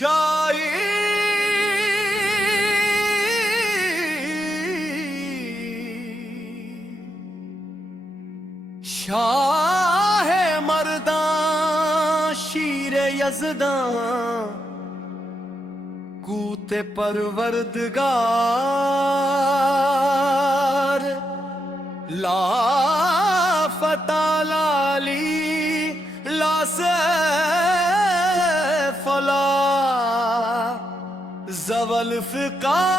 شاعری شاہ مرداں شیر یزداں کوت پروردگار لا فتح لالی لا سیف لا زوال فقار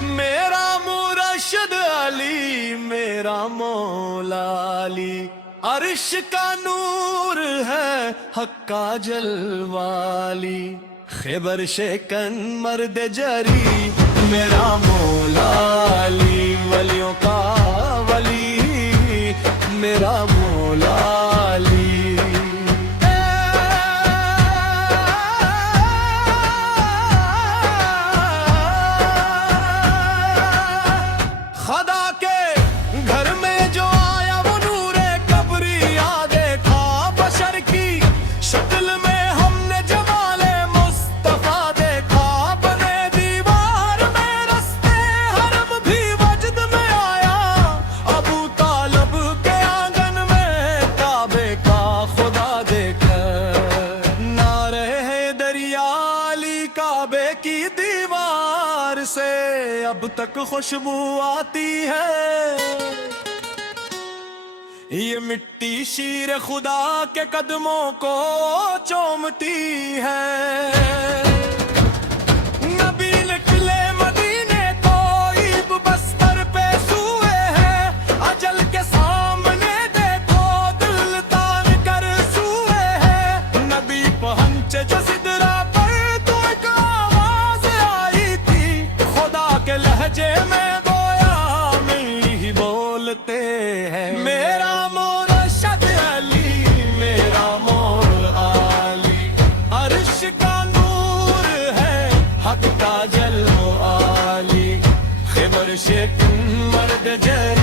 میرا مرشد علی میرا مولا علی عرش کا نور ہے حق کا جلوالی خیبر شکن مرد جری میرا مولا علی ولیوں کا ولی میرا مولا علی خدا کے گھر میں جو آیا وہ نور کبریا دیکھا بشر کی شکل میں ہم نے جمال مصطفیٰ دیکھا بنے دیوار میں رستے حرم بھی وجد میں آیا ابو طالب کے آنگن میں کعبے کا خدا دیکھ نعرہ دریا علی کعبے کی دیوار سے اب تک خوشبو آتی ہے یہ مٹی شیر خدا کے قدموں کو چومتی ہے نبی نکلے مدینے طیب بستر پہ سوئے ہیں اجل کے سامنے دیکھو دل تان کر سوئے ہیں نبی پہنچے جو سدرا پر تو ایک آواز آئی تھی خدا کے لہجے میں گویا ملی ہی بولتے ہیں میرا مرشد علی میرا مولا علی عرش کا نور ہے حق کا جلوہ علی خیبر شکن مرد جری